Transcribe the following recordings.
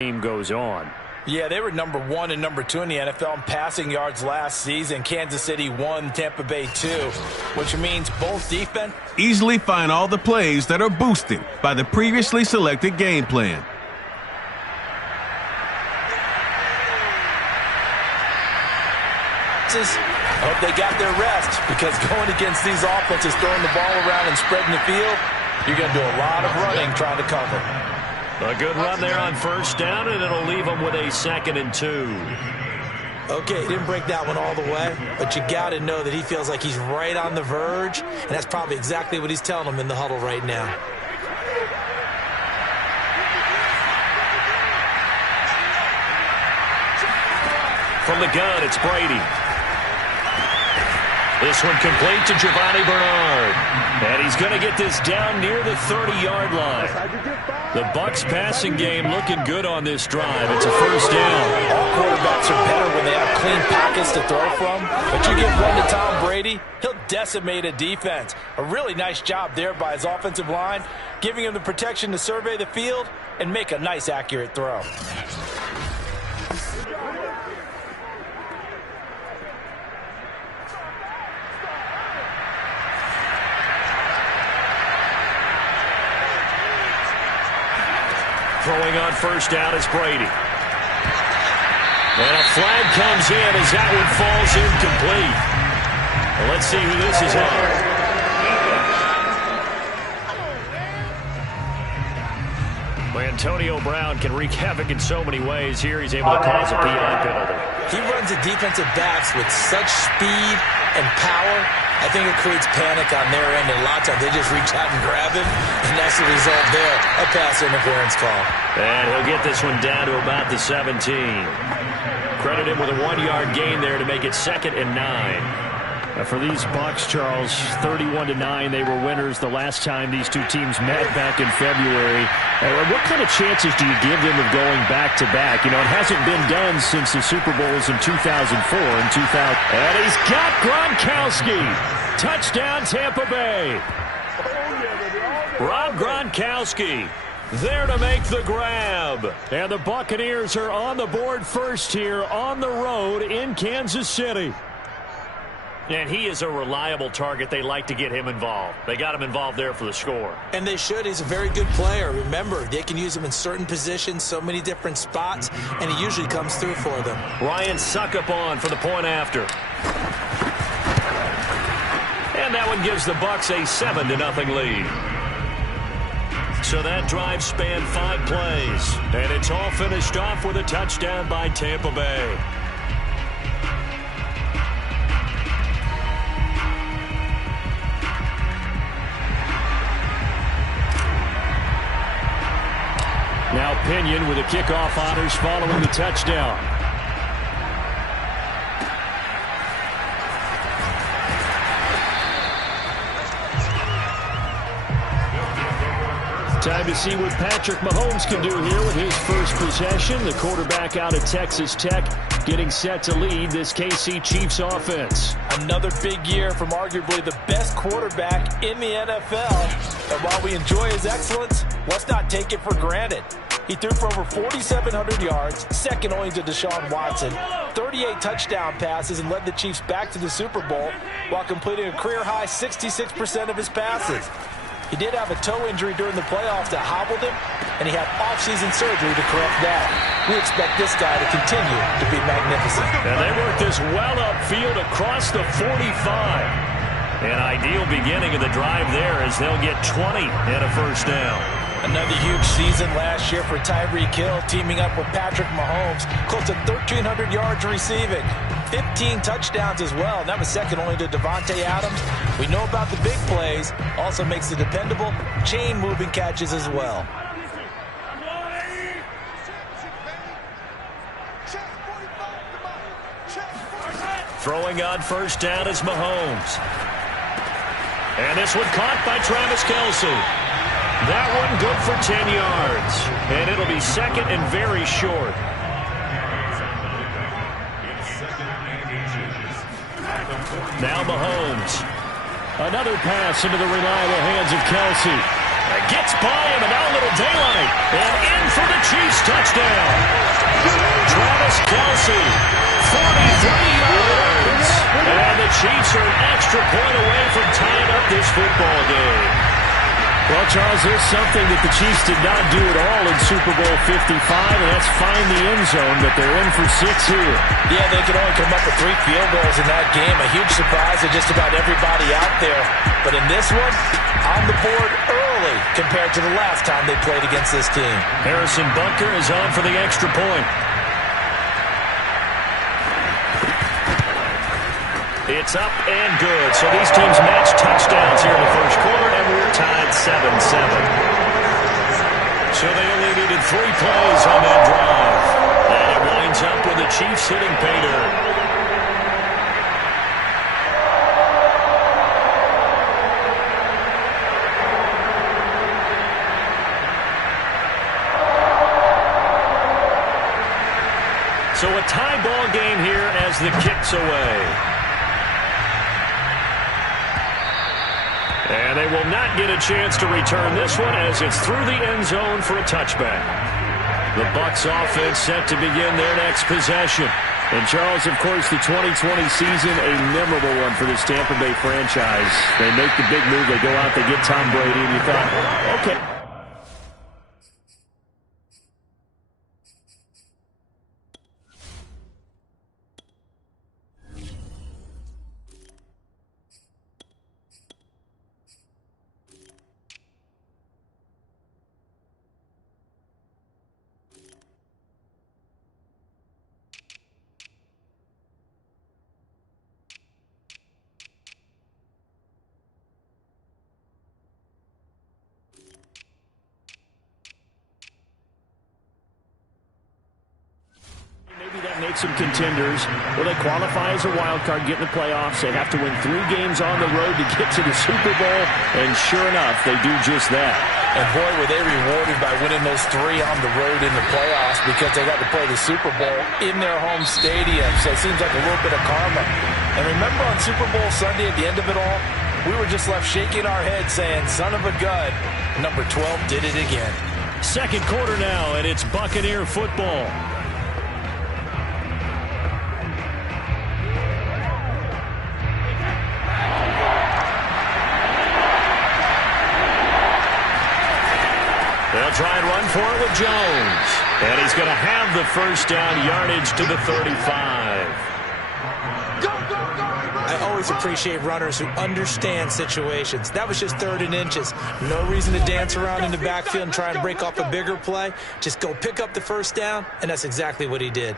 game goes on. Yeah, they were number 1 and number 2 in the NFL in passing yards last season. Kansas City 1, Tampa Bay 2, which means both defense. Easily find all the plays that are boosted by the previously selected game plan. I hope they got their rest, because going against these offenses, throwing the ball around and spreading the field, you're going to do a lot of running trying to cover. A good run there on first down, and it'll leave them with a 2nd and 2. Okay, he didn't break that one all the way, but you got to know that he feels like he's right on the verge, and that's probably exactly what he's telling them in the huddle right now. From the gun, it's Brady. This one complete to Giovanni Bernard. And he's going to get this down near the 30-yard line. The Bucs passing game looking good on this drive. It's a first down. All quarterbacks are better when they have clean pockets to throw from. But you give one to Tom Brady, he'll decimate a defense. A really nice job there by his offensive line, giving him the protection to survey the field and make a nice, accurate throw. Throwing on first down is Brady. And a flag comes in as that one falls incomplete. Well, let's see who this is on. Antonio Brown can wreak havoc in so many ways. Here he's able to cause a PI penalty. He runs the defensive backs with such speed and power. I think it creates panic on their end, and a lot of times they just reach out and grab him, and that's the result there, a pass interference call. And he'll get this one down to about the 17. Credit him with a 1-yard gain there to make it 2nd and 9. For these Bucs, Charles, 31-9, they were winners the last time these two teams met back in February. What kind of chances do you give them of going back-to-back? You know, it hasn't been done since the Super Bowls in 2004 and 2000. And he's got Gronkowski. Touchdown, Tampa Bay. Rob Gronkowski there to make the grab. And the Buccaneers are on the board first here on the road in Kansas City. And he is a reliable target. They like to get him involved. They got him involved there for the score. And they should. He's a very good player. Remember, they can use him in certain positions, so many different spots, and he usually comes through for them. Ryan Suckup on for the point after. And that one gives the Bucs a 7-0 lead. So that drive spanned 5 plays. And it's all finished off with a touchdown by Tampa Bay. Now Pinion with the kickoff honors following the touchdown. Time to see what Patrick Mahomes can do here with his first possession. The quarterback out of Texas Tech getting set to lead this KC Chiefs offense. Another big year from arguably the best quarterback in the NFL. And while we enjoy his excellence, let's not take it for granted. He threw for over 4,700 yards, second only to Deshaun Watson, 38 touchdown passes, and led the Chiefs back to the Super Bowl while completing a career-high 66% of his passes. He did have a toe injury during the playoffs that hobbled him, and he had off-season surgery to correct that. We expect this guy to continue to be magnificent. And they work this well upfield across the 45. An ideal beginning of the drive there as they'll get 20 and a first down. Another huge season last year for Tyreek Hill, teaming up with Patrick Mahomes, close to 1,300 yards receiving, 15 touchdowns as well. And that was second only to Devontae Adams. We know about the big plays, also makes the dependable chain-moving catches as well. Throwing on first down is Mahomes. And this one caught by Travis Kelce. That one good for 10 yards. And it'll be second and very short. Now Mahomes. Another pass into the reliable hands of Kelce. Gets by him, and now a little daylight. And in for the Chiefs touchdown. Travis Kelce, 43 yards. And the Chiefs are an extra point away from tying up this football game. Well, Charles, there's something that the Chiefs did not do at all in Super Bowl 55, and that's find the end zone, but they're in for 6 here. Yeah, they could only come up with 3 field goals in that game. A huge surprise to just about everybody out there. But in this one, on the board early compared to the last time they played against this team. Harrison Butker is on for the extra point. It's up and good. So these teams match touchdowns here in the first quarter, and we're tied 7-7. So they only needed 3 plays on that drive. And it winds up with the Chiefs hitting pay dirt. So a tie ball game here as the kick's away. And they will not get a chance to return this one as it's through the end zone for a touchback. The Bucs offense set to begin their next possession. And Charles, of course, the 2020 season, a memorable one for this Tampa Bay franchise. They make the big move. They go out, they get Tom Brady, and you thought, okay. Some contenders where they qualify as a wild card, get in the playoffs. They have to win 3 games on the road to get to the Super Bowl, and sure enough, they do just that. And boy, were they rewarded by winning those 3 on the road in the playoffs because they got to play the Super Bowl in their home stadium. So it seems like a little bit of karma. And remember on Super Bowl Sunday at the end of it all, we were just left shaking our heads saying, son of a gun, number 12 did it again. Second quarter now, and it's Buccaneer football. They'll try and run for it with Jones. And he's going to have the first down, yardage to the 35. I always appreciate runners who understand situations. That was just 3rd and inches. No reason to dance around in the backfield and try and break off a bigger play. Just go pick up the first down, and that's exactly what he did.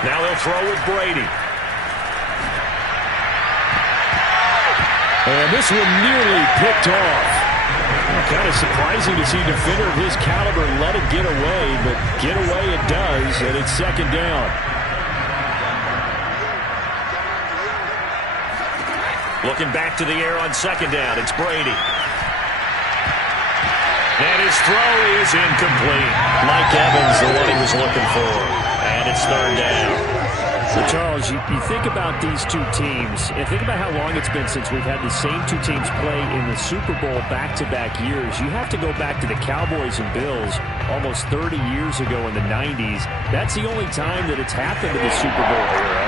Now they'll throw with Brady. And this one nearly picked off. Kind of surprising to see a defender of his caliber let it get away, but get away it does, and it's second down. Looking back to the air on second down, it's Brady. And his throw is incomplete. Mike Evans, the one he was looking for. And it's third down. So, Charles, you think about these 2 teams, and think about how long it's been since we've had the same 2 teams play in the Super Bowl back-to-back years. You have to go back to the Cowboys and Bills almost 30 years ago in the 90s. That's the only time that it's happened in the Super Bowl era.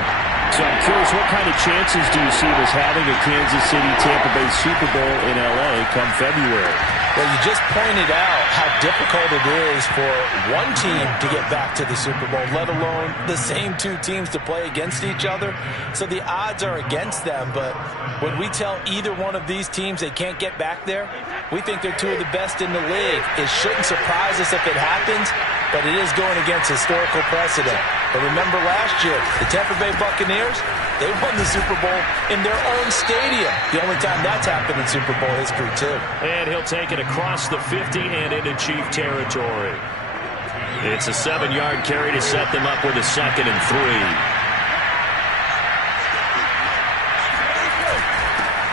So I'm curious, what kind of chances do you see this having a Kansas City-Tampa Bay Super Bowl in L.A. come February? Well, you just pointed out how difficult it is for one team to get back to the Super Bowl, let alone the same 2 teams to play against each other. So the odds are against them, but when we tell either one of these teams they can't get back there, we think they're 2 of the best in the league. It shouldn't surprise us if it happens, but it is going against historical precedent. But remember last year, the Tampa Bay Buccaneers, they won the Super Bowl in their own stadium. The only time that's happened in Super Bowl history, too. And he'll take it across the 50 and into Chief territory. It's a 7-yard carry to set them up with a 2nd and 3.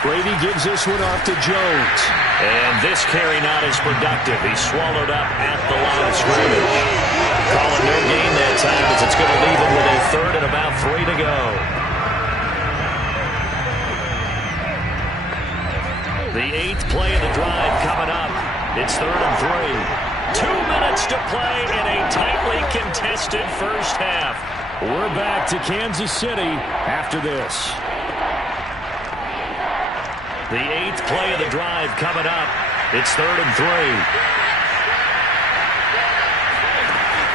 3. 3 Brady gives this one off to Jones. And this carry not as productive. He's swallowed up at the line of scrimmage. Calling no gain that time as it's going to leave him with a third and about 3 to go. The 8th play of the drive coming up. It's 3rd and 3. 2 minutes to play in a tightly contested first half. We're back to Kansas City after this. The 8th play of the drive coming up. It's 3rd and 3.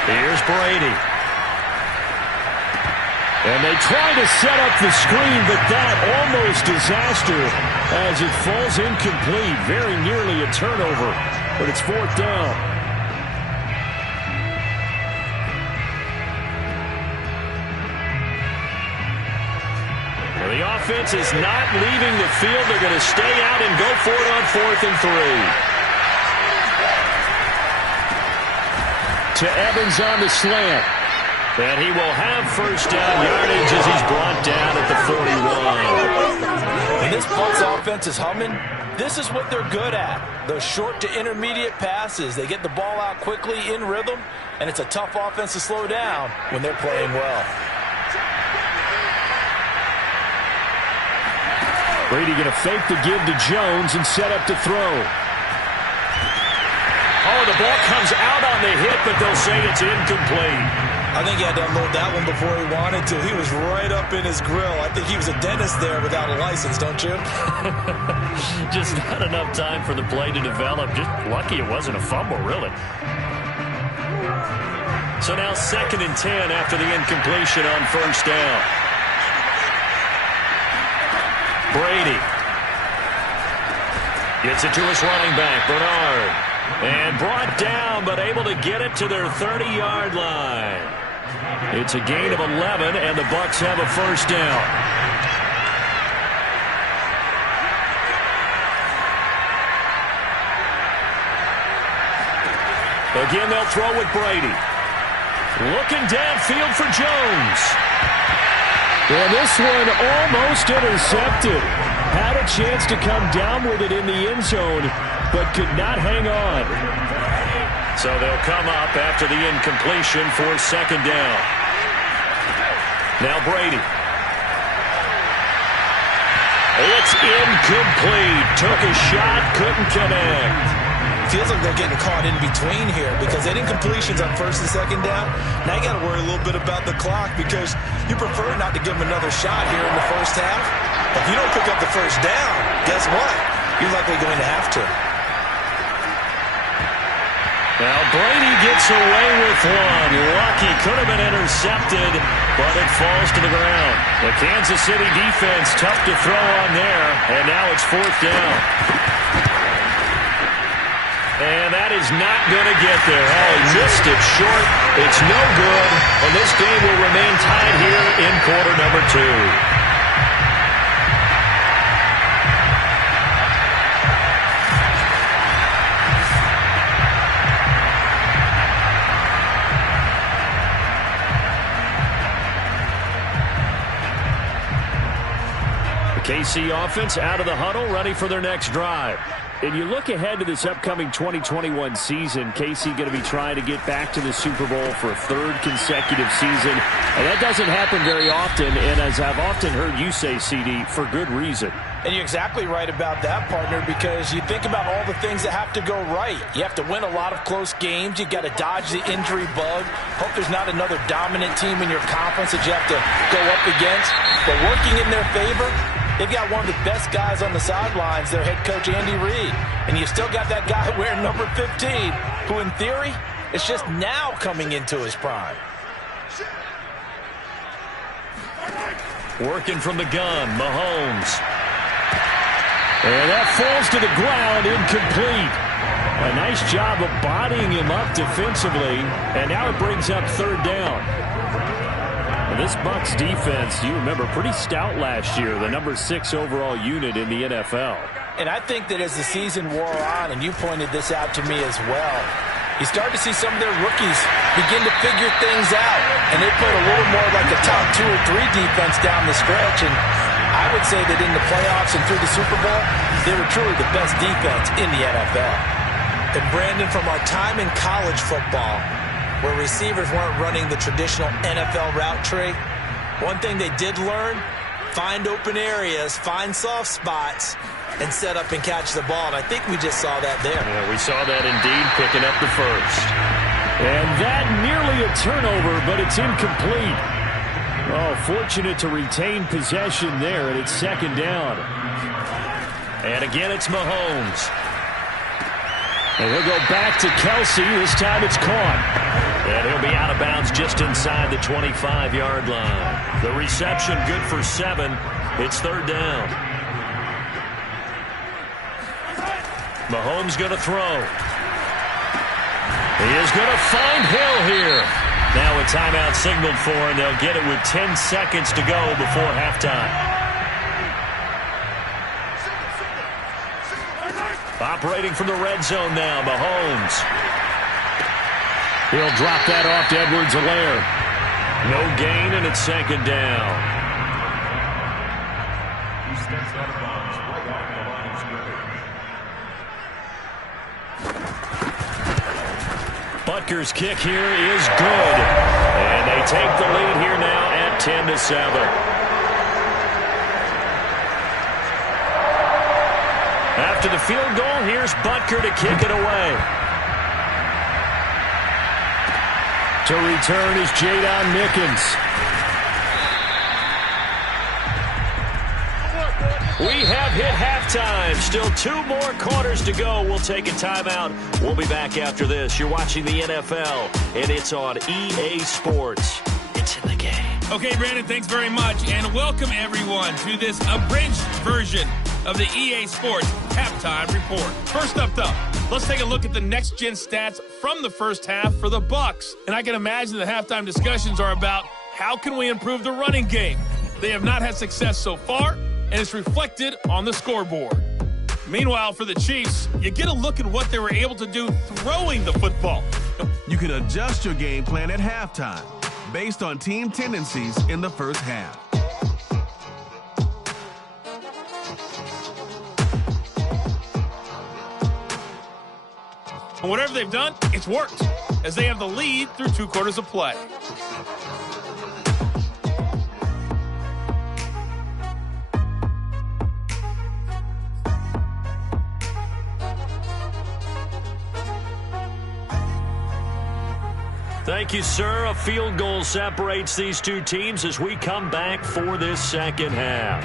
Here's Brady. And they try to set up the screen, but that almost disaster as it falls incomplete. Very nearly a turnover, but it's 4th down. The offense is not leaving the field. They're going to stay out and go for it on 4th and 3. To Evans on the slant. And he will have first down yardage as he's brought down at the 41. When this Bucs offense is humming, this is what they're good at. Those short to intermediate passes. They get the ball out quickly in rhythm, and it's a tough offense to slow down when they're playing well. Brady going to fake the give to Jones and set up to throw. Oh, the ball comes out on the hit, but they'll say it's incomplete. I think he had to unload that one before he wanted to. He was right up in his grill. I think he was a dentist there without a license, don't you? Just not enough time for the play to develop. Just lucky it wasn't a fumble, really. So now 2nd and 10 after the incompletion on first down. Brady gets it to his running back, Bernard. And brought down, but able to get it to their 30-yard line. It's a gain of 11, and the Bucs have a first down. Again, they'll throw with Brady. Looking downfield for Jones. And this one almost intercepted. Had a chance to come down with it in the end zone, but could not hang on. So they'll come up after the incompletion for 2nd down. Now Brady. It's incomplete. Took a shot, couldn't connect. Feels like they're getting caught in between here because they didn't completions on 1st and 2nd down. Now you got to worry a little bit about the clock because you prefer not to give them another shot here in the first half. If you don't pick up the first down, guess what? You're likely going to have to. Now Brady gets away with one. Lucky, could have been intercepted, but it falls to the ground. The Kansas City defense tough to throw on there, and now it's 4th down. And that is not going to get there. Oh, he missed it short. It's no good, and this game will remain tied here in quarter number 2. KC offense out of the huddle, ready for their next drive. And you look ahead to this upcoming 2021 season, KC going to be trying to get back to the Super Bowl for a 3rd consecutive season. And that doesn't happen very often, and as I've often heard you say, CD, for good reason. And you're exactly right about that, partner, because you think about all the things that have to go right. You have to win a lot of close games. You got to dodge the injury bug. Hope there's not another dominant team in your conference that you have to go up against. But working in their favor, they've got one of the best guys on the sidelines, their head coach, Andy Reid. And you still got that guy wearing number 15, who in theory is just now coming into his prime. Working from the gun, Mahomes. And that falls to the ground, incomplete. A nice job of bodying him up defensively. And now it brings up 3rd down. And this Bucs defense, you remember, pretty stout last year, the number 6 overall unit in the NFL. And I think that as the season wore on, and you pointed this out to me as well, you start to see some of their rookies begin to figure things out. And they played a little more like a top 2 or 3 defense down the stretch. And I would say that in the playoffs and through the Super Bowl, they were truly the best defense in the NFL. And Brandon, from our time in college football, where receivers weren't running the traditional NFL route tree, one thing they did learn, find open areas, find soft spots, and set up and catch the ball. And I think we just saw that there. Yeah, we saw that indeed, picking up the first. And that nearly a turnover, but it's incomplete. Oh, fortunate to retain possession there, and it's second down. And again, it's Mahomes. And he'll go back to Kelsey. This time it's caught. And he'll be out of bounds just inside the 25-yard line. The reception good for 7. It's third down. Mahomes going to throw. He is going to find Hill here. Now a timeout signaled for, and they'll get it with 10 seconds to go before halftime. Operating from the red zone now, Mahomes. He'll drop that off to Edwards-Helaire. No gain, and it's second down. He steps out of bounds right off the line of scrimmage. Butker's kick here is good. And they take the lead here now at 10-7. After the field goal, here's Butker to kick it away. To return is Jadon Mickens. We have hit halftime. Still 2 more quarters to go. We'll take a timeout. We'll be back after this. You're watching the NFL, and it's on EA Sports. It's in the game. Okay, Brandon, thanks very much. And welcome, everyone, to this abridged version of the EA Sports Halftime Report. First up, though, let's take a look at the next-gen stats from the first half for the Bucs. And I can imagine the halftime discussions are about how can we improve the running game. They have not had success so far, and it's reflected on the scoreboard. Meanwhile, for the Chiefs, you get a look at what they were able to do throwing the football. You can adjust your game plan at halftime based on team tendencies in the first half. And whatever they've done, it's worked, as they have the lead through 2 quarters of play. Thank you, sir. A field goal separates these two teams as we come back for this second half.